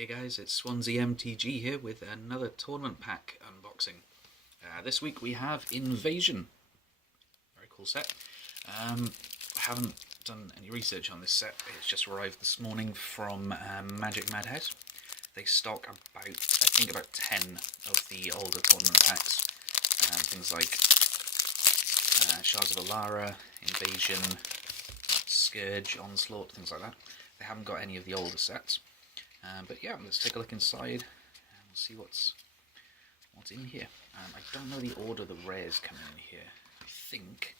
Hey guys, it's Swansea MTG here with another tournament pack unboxing. This week we have Invasion. Very cool set. I haven't done any research on this set. It's just arrived this morning from Magic Madhouse. They stock about 10 of the older tournament packs. Things like Shards of Alara, Invasion, Scourge, Onslaught, things like that. They haven't got any of the older sets. But yeah, let's take a look inside and we'll see what's in here. I don't know the order the rares come in here. I think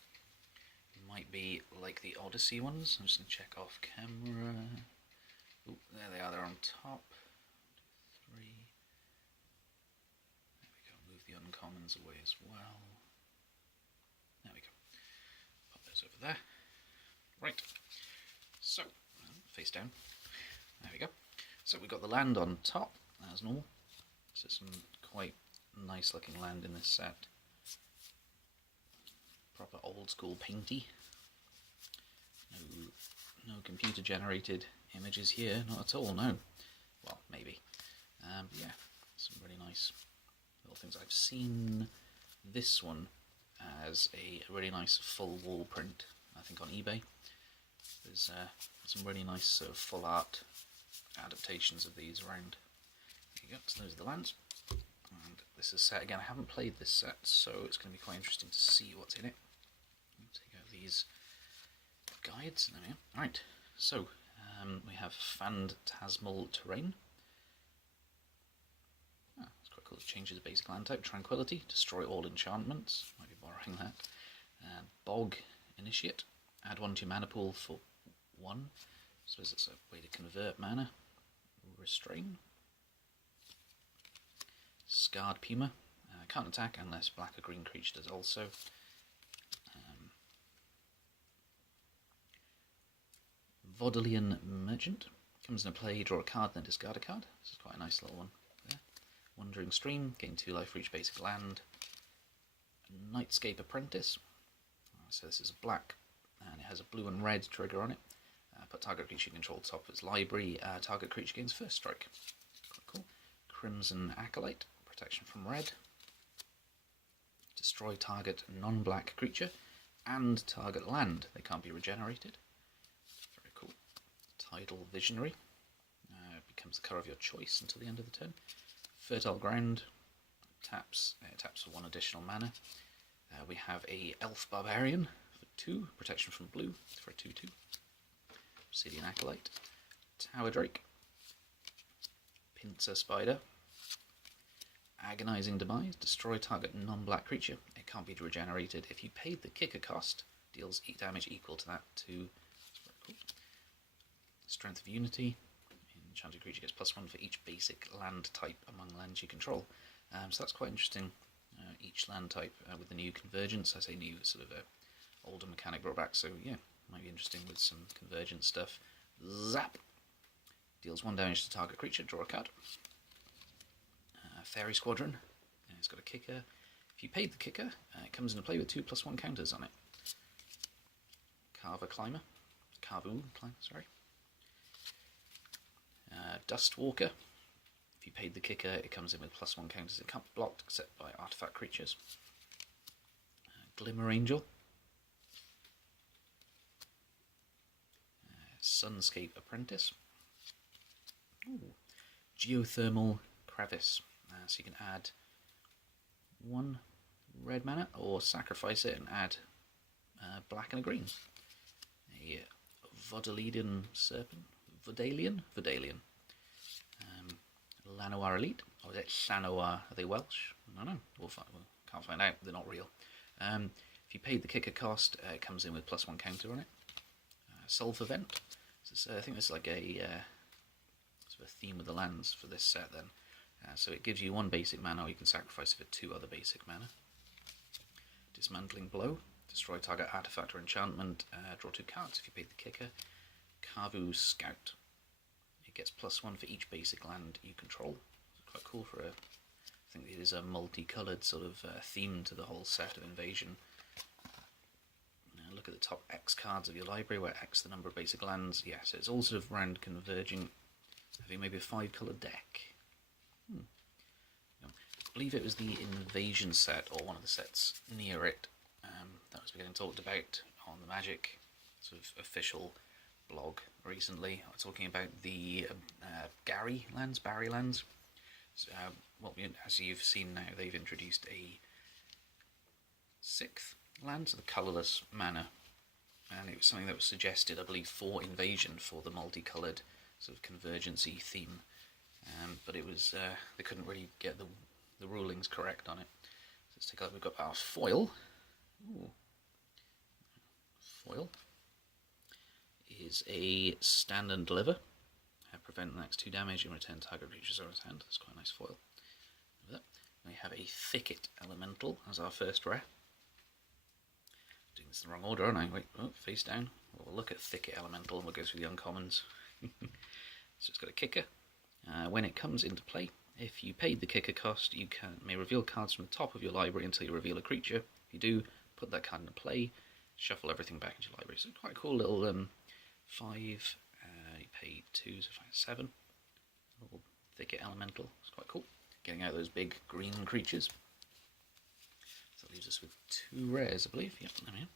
it might be like the Odyssey ones. I'm just going to check off camera. Oh, there they are, they're on top. 3. There we go, move the uncommons away as well. There we go. Pop those over there. Right, so, face down. There we go. So we've got the land on top, as normal. So some quite nice looking land in this set. Proper old school painty. No computer generated images here, not at all, no. Well, maybe. Yeah, some really nice little things. I've seen this one as a really nice full wall print, I think on eBay. There's some really nice sort of full art adaptations of these around. There you go, so those are the lands. And this is set again. I haven't played this set, so it's going to be quite interesting to see what's in it. Take out these guides. There we go. Right, so we have Phantasmal Terrain. It's quite cool. It changes the basic land type. Tranquility, destroy all enchantments. Might be borrowing that. Bog Initiate, add 1 to your mana pool for 1. I suppose it's a way to convert mana. Restrain. Scarred Puma. Can't attack unless black or green creature does also. Vaudelian Merchant. Comes into play, draw a card, then discard a card. This is quite a nice little one there. Wandering Stream. Gain 2 life for each basic land. Nightscape Apprentice. So this is a black, and it has a blue and red trigger on it. Put target creature you control top of its library. Target creature gains first strike. Quite cool. Crimson Acolyte. Protection from red. Destroy target non-black creature and target land. They can't be regenerated. Very cool. Tidal Visionary. Becomes the colour of your choice until the end of the turn. Fertile Ground. Taps for 1 additional mana. We have a Elf Barbarian for 2. Protection from blue for a 2/2. Obsidian Acolyte, Tower Drake, Pincer Spider, Agonizing Demise, destroy target non-black creature. It can't be regenerated. If you paid the kicker cost, deals damage equal to that to cool. Strength of Unity, enchanted creature gets +1 for each basic land type among lands you control. So that's quite interesting. Each land type with the new convergence. I say new, sort of a older mechanic brought back. So yeah. Might be interesting with some convergent stuff. Zap! Deals 1 damage to target creature, draw a card. Fairy Squadron. It's got a kicker. If you paid the kicker, it comes into play with 2/+1 counters on it. Carvu Climber, sorry. Dustwalker. If you paid the kicker, it comes in with +1 counters. It can't be blocked except by artifact creatures. Glimmer Angel. Sunscape Apprentice. Ooh. Geothermal Crevice. So you can add 1 red mana or sacrifice it and add black and a green. A Vaudelian Serpent. Vaudelian? Llanowar Elite. Or is it Llanowar? Are they Welsh? I don't know. We can't find out. They're not real. If you paid the kicker cost, it comes in with +1 counter on it. Sulphur Vent. So I think there's like a sort of a theme of the lands for this set then. So it gives you 1 basic mana, or you can sacrifice it for 2 other basic mana. Dismantling Blow. Destroy target artifact or enchantment. Draw 2 cards if you paid the kicker. Carvu Scout. It gets +1 for each basic land you control. It's quite cool for I think it is a multicoloured sort of theme to the whole set of Invasion. Look at the top X cards of your library, where X the number of basic lands. Yeah, so it's all sort of around converging having maybe a 5-colour deck. I believe it was the Invasion set, or one of the sets near it, that was getting talked about on the Magic sort of official blog recently, talking about the Barry lands. So, well, as you've seen now, they've introduced a 6th land, so the colourless mana, and it was something that was suggested, I believe, for Invasion, for the multicoloured sort of convergency theme, but it was they couldn't really get the rulings correct on it. So let's take a look. We've got our foil. Ooh. Foil is a stand and deliver. Prevent the next 2 damage and return target creatures on his hand. That's quite a nice foil. We have a Thicket Elemental as our first rare. Doing this in the wrong order, aren't I? Wait, face down. We'll look at Thicket Elemental and we'll go through the uncommons. So it's got a kicker. When it comes into play, if you paid the kicker cost, you may reveal cards from the top of your library until you reveal a creature. If you do, put that card into play, shuffle everything back into your library. So quite a cool little 5. You pay 2, so 5, 7. Little Thicket Elemental. It's quite cool. Getting out those big green creatures. So that leaves us with 2 rares, I believe. Yep, there we are.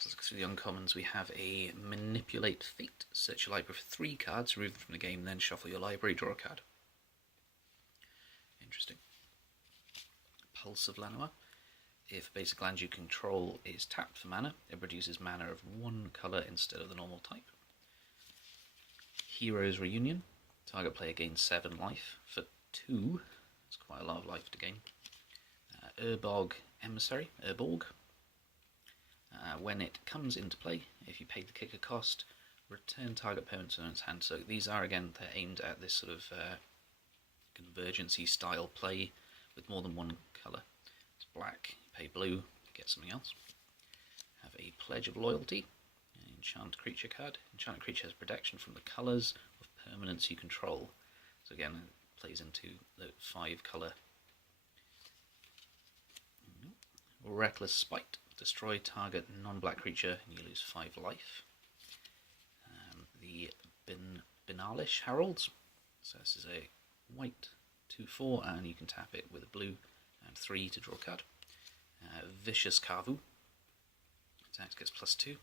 So let's go through the uncommons. We have a Manipulate Fate. Search your library for 3 cards, remove them from the game, then shuffle your library, draw a card. Interesting. Pulse of Llanowar. If a basic land you control is tapped for mana, it produces mana of 1 colour instead of the normal type. Heroes Reunion. Target player gains 7 life for 2. That's quite a lot of life to gain. Urborg Emissary. When it comes into play, if you paid the kicker cost, return target permanent to its hand. So these are, again, they're aimed at this sort of convergency style play with more than 1 colour. It's black, you pay blue, get something else. Have a Pledge of Loyalty. Enchant creature card. Enchanted creature has protection from the colours of permanents you control. So again, it plays into the 5-colour. Reckless Spite. Destroy target non-black creature and you lose 5 life. The Binalish Heralds. So this is a white 2/4 and you can tap it with a blue and 3 to draw a card. Vicious Kavu. Attack gets +2.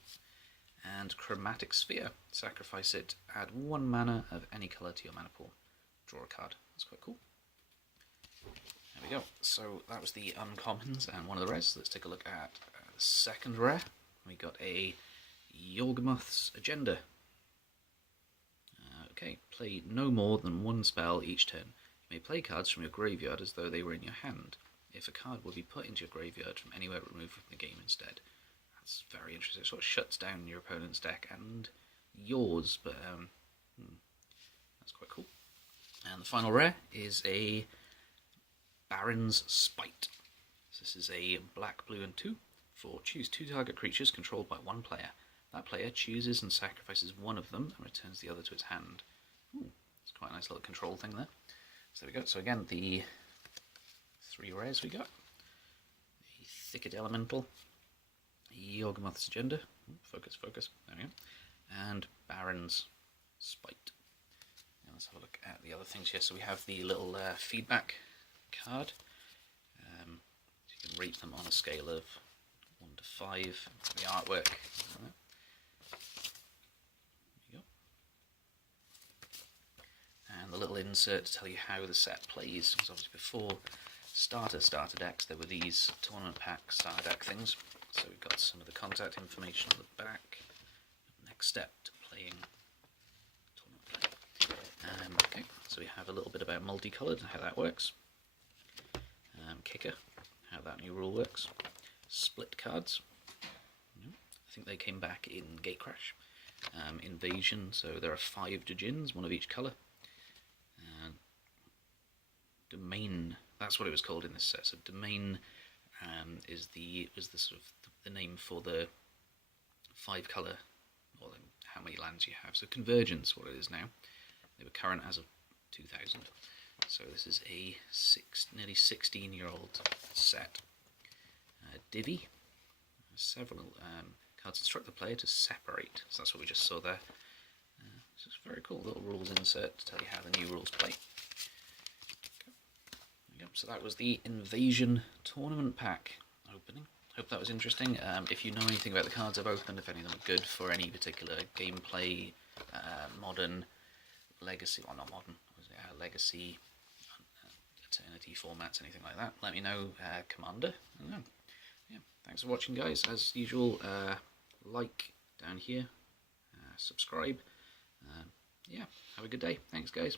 And Chromatic Sphere. Sacrifice it, add 1 mana of any colour to your mana pool. Draw a card. That's quite cool. There we go. So that was the uncommons and one of the rares. Let's take a look at the second rare. We got a Yawgmoth's Agenda. Okay, play no more than 1 spell each turn. You may play cards from your graveyard as though they were in your hand. If a card will be put into your graveyard from anywhere removed from the game instead. That's very interesting. It sort of shuts down your opponent's deck and yours, but that's quite cool. And the final rare is a Baron's Spite. So this is a black, blue, and 2 for choose 2 target creatures controlled by 1 player. That player chooses and sacrifices 1 of them and returns the other to its hand. It's quite a nice little control thing there. So there we go. So again, the 3 rares we got. The Thicket Elemental, Yawgmoth's Agenda, focus, there we go, and Baron's Spite. Now let's have a look at the other things here. So we have the little feedback card. So you can rate them on a scale of 1 to 5. The artwork. There you go. And the little insert to tell you how the set plays. Because obviously before starter decks, there were these tournament pack starter deck things. So we've got some of the contact information on the back. Next step to playing tournament play. Okay, so we have a little bit about multicoloured and how that works. Kicker, how that new rule works. Split cards. I think they came back in Gatecrash. Invasion, so there are 5 Djinns, 1 of each colour. Domain, that's what it was called in this set. So Domain is the sort of the name for the 5-colour, or how many lands you have. So Convergence, what it is now. They were current as of 2000. So this is a nearly 16-year-old set. Divvy. Several cards instruct the player to separate. So that's what we just saw there. This is very cool. Little rules insert to tell you how the new rules play. Yep, so that was the Invasion Tournament Pack opening. Hope that was interesting. If you know anything about the cards I've opened, if any of them are good for any particular gameplay, modern, legacy, well not modern, legacy, eternity formats, anything like that, let me know, Commander. I don't know. Yeah, thanks for watching, guys. As usual, like down here, subscribe. Yeah, have a good day. Thanks, guys.